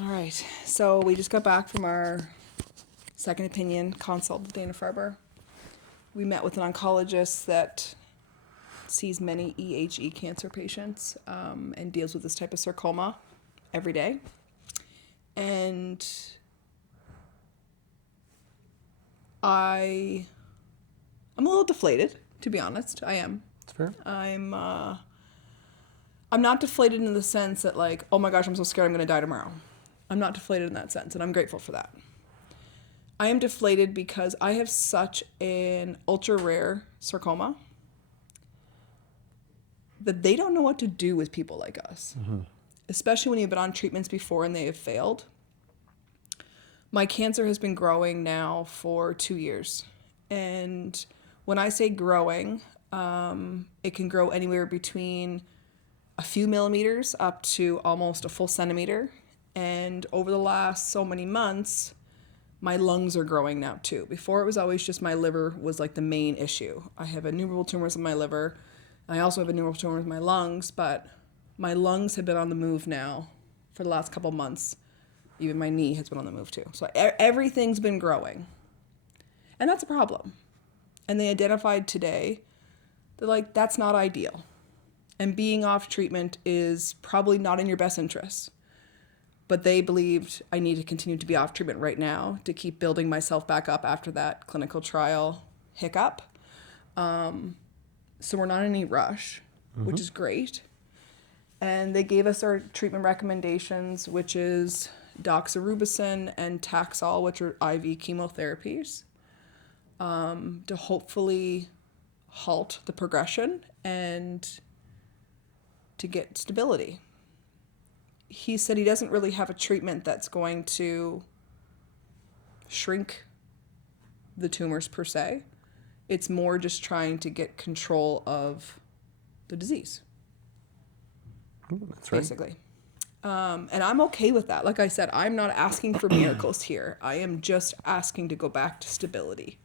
All right. So we just got back from our second opinion consult with Dana Farber. We met with an oncologist that sees many EHE cancer patients and deals with this type of sarcoma every day. And I'm a little deflated, to be honest. I am. That's fair. I'm not deflated in the sense that like, oh my gosh, I'm so scared I'm going to die tomorrow. I'm not deflated in that sense, and I'm grateful for that. I am deflated because I have such an ultra rare sarcoma that they don't know what to do with people like us, especially when you've been on treatments before and they have failed. My cancer has been growing now for 2 years. And when I say growing, it can grow anywhere between a few millimeters up to almost a full centimeter. And over the last so many months, my lungs are growing now too. Before it was always just my liver was like the main issue. I have innumerable tumors in my liver. I also have innumerable tumors in my lungs, but my lungs have been on the move now for the last couple months. Even my knee has been on the move too. So everything's been growing. And that's a problem. And they identified today, they're like, that's not ideal. And being off treatment is probably not in your best interest. But they believed I need to continue to be off treatment right now to keep building myself back up after that clinical trial hiccup. So we're not in any rush, which is great. And they gave us our treatment recommendations, which is doxorubicin and Taxol, which are IV chemotherapies, to hopefully halt the progression and to get stability. He said he doesn't really have a treatment that's going to shrink the tumors per se. It's more just trying to get control of the disease. That's right. Basically. And I'm okay with that. Like I said, I'm not asking for miracles here. I am just asking to go back to stability.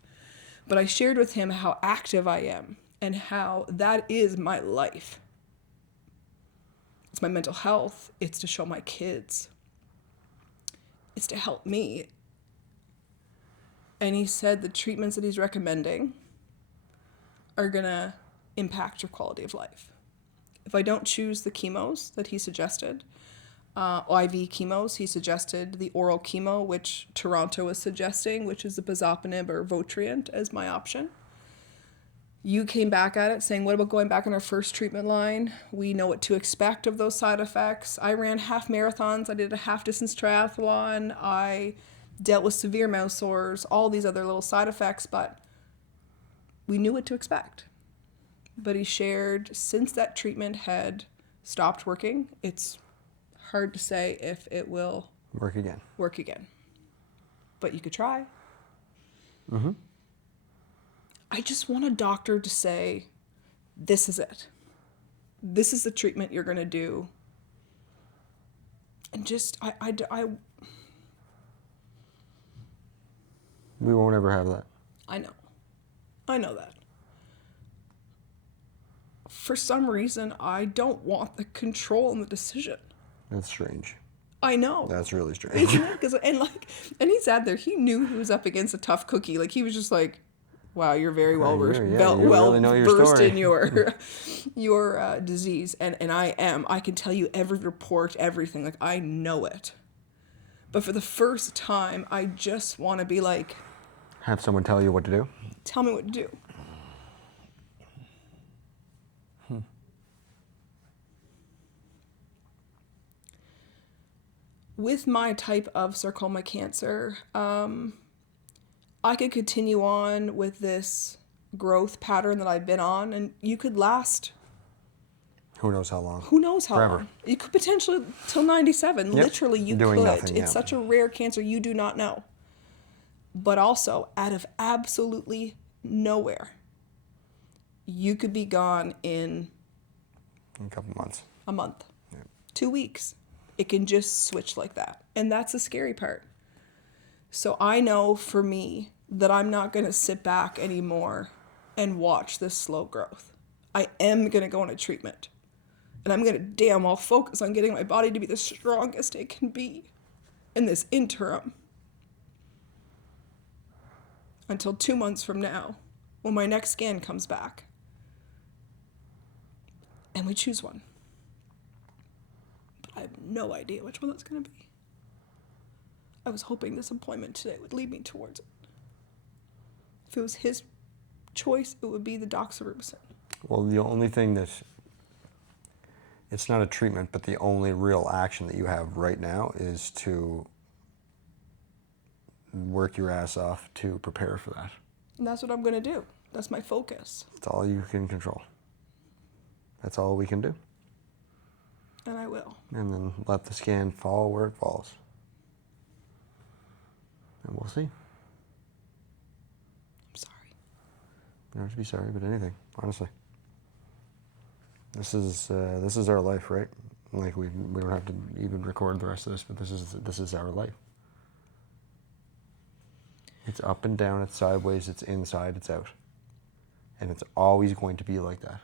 But I shared with him how active I am and how that is my life. It's my mental health. It's to show my kids. It's to help me. And he said the treatments that he's recommending are going to impact your quality of life. If I don't choose the chemos that he suggested, IV chemos, he suggested the oral chemo, which Toronto is suggesting, which is the pazopanib or Votrient as my option. You came back at it saying, what about going back on our first treatment line? We know what to expect of those side effects. I ran half marathons. I did a half distance triathlon. I dealt with severe mouth sores, all these other little side effects, but we knew what to expect. But he shared since that treatment had stopped working, it's hard to say if it will Work again. But you could try. I just want a doctor to say, this is it. This is the treatment you're going to do. And just, We won't ever have that. I know that. For some reason, I don't want the control and the decision. That's strange. I know. That's really strange. And he sat there. He knew he was up against a tough cookie. Like he was just like, "Wow, you're very well versed, you really know your versed story. in your disease." And I am. I can tell you every report, everything. Like I know it. But for the first time, I just want to be like, Have someone tell you what to do? tell me what to do. With my type of sarcoma cancer, I could continue on with this growth pattern that I've been on, and you could last. Who knows how long? Forever. Long? You could potentially till 97. Yep. Literally, you Doing could. nothing, It's such a rare cancer, you do not know. But also, out of absolutely nowhere, you could be gone in a couple months. A month. Yep. 2 weeks. It can just switch like that. And that's the scary part. So I know for me that I'm not going to sit back anymore and watch this slow growth. I am going to go on a treatment. And I'm going to damn well focus on getting my body to be the strongest it can be. in this interim until 2 months from now when my next scan comes back and we choose one. But I have no idea which one that's going to be. I was hoping this appointment today would lead me towards it. If it was his choice, it would be the doxorubicin. Well, the only thing that, it's not a treatment, but the only real action that you have right now is to work your ass off to prepare for that. And that's what I'm going to do. That's my focus. That's all you can control. That's all we can do. And I will. And then let the scan fall where it falls. And we'll see. I'm sorry. You don't have to be sorry about anything, honestly. This is our life, right? Like we don't have to even record the rest of this, but this is our life. It's up and down, it's sideways, it's inside, it's out. And it's always going to be like that.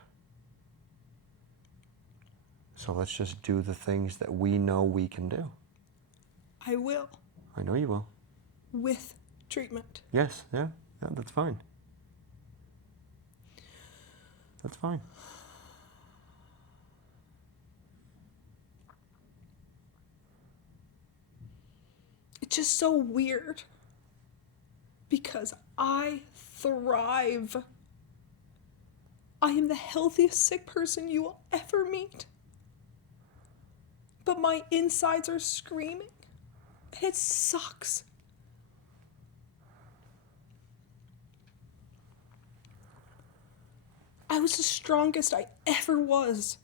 So let's just do the things that we know we can do. I will. I know you will. With treatment. Yes, yeah, that's fine. That's fine. It's just so weird. Because I thrive. I am the healthiest sick person you will ever meet. But my insides are screaming. And it sucks. I was the strongest I ever was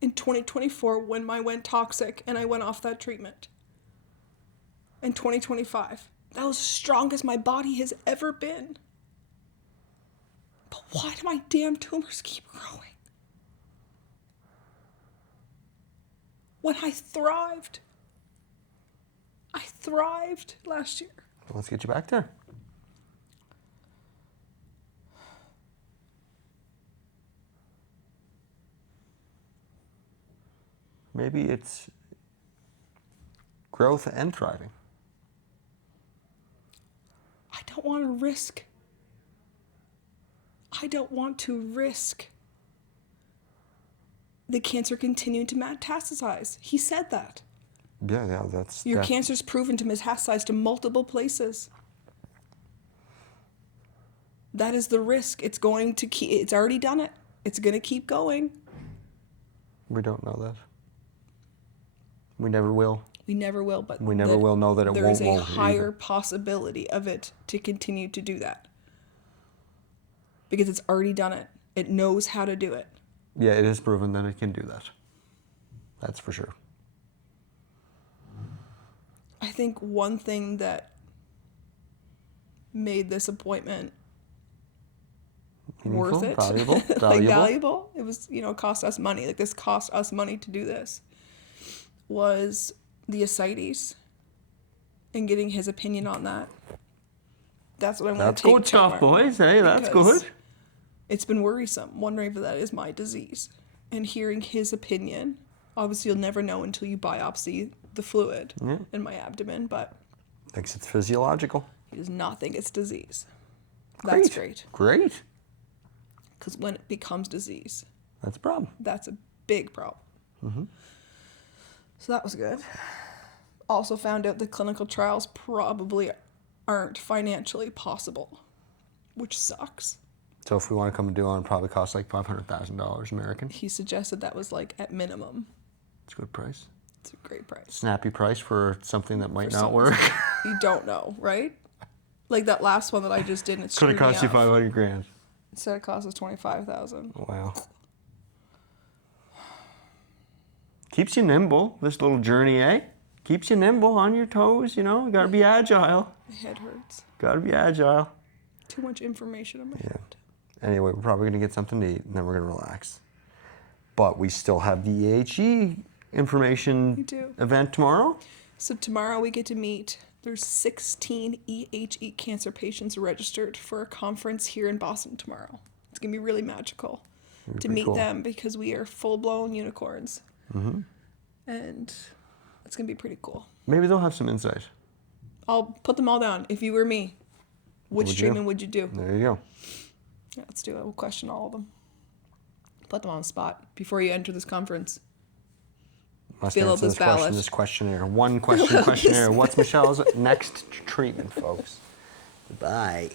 in 2024 when I went toxic and I went off that treatment. In 2025. That was the strongest my body has ever been. But why do my damn tumors keep growing? When I thrived last year. Let's get you back there. Maybe it's growth and thriving. I don't want to risk the cancer continuing to metastasize. He said that. Yeah, that's... Your cancer's proven to metastasize to multiple places. That is the risk. It's already done it. It's going to keep going. We don't know that. We never will. We never will, but we never will know that it won't. There is a higher possibility of it to continue to do that. Because it's already done it. It knows how to do it. Yeah, it is proven that it can do that. That's for sure. I think one thing that made this appointment meaningful, worth it, valuable. like valuable, it was, cost us money. Like this cost us money to do this. Was the ascites and getting his opinion on that. That's what I'm going to take. That's good stuff, boys. Hey, that's good. It's been worrisome, wondering if that is my disease. And hearing his opinion, obviously you'll never know until you biopsy the fluid in my abdomen, but... Thinks it's physiological. He does not think it's disease. That's great. Great. Because when it becomes disease... That's a problem. That's a big problem. Mm-hmm. So that was good. Also found out the clinical trials probably aren't financially possible, which sucks. So if we want to come and do one, it probably costs like $500,000 American. He suggested that was like at minimum. It's a good price. It's a great price. Snappy price for something that might not work. You don't know, right? Like that last one that I just did, Could have cost you $500,000. It said it cost us $25,000. Wow. Keeps you nimble, this little journey, eh? Keeps you nimble, on your toes, You gotta be agile. My head hurts. Gotta be agile. Too much information in my head. Anyway, we're probably gonna get something to eat, and then we're gonna relax. But we still have the EHE information event tomorrow. So tomorrow we get to meet. There's 16 EHE cancer patients registered for a conference here in Boston tomorrow. It's gonna be really magical to meet them because we are full-blown unicorns. Mm-hmm. And It's going to be pretty cool. Maybe they'll have some insight. I'll put them all down. If you were me, which treatment would you do? There you go. Yeah, let's do it. We'll question all of them. Put them on the spot before you enter this conference. Must Fill out answer this ballot. this questionnaire. One question questionnaire. What's Michelle's next treatment, folks? Bye.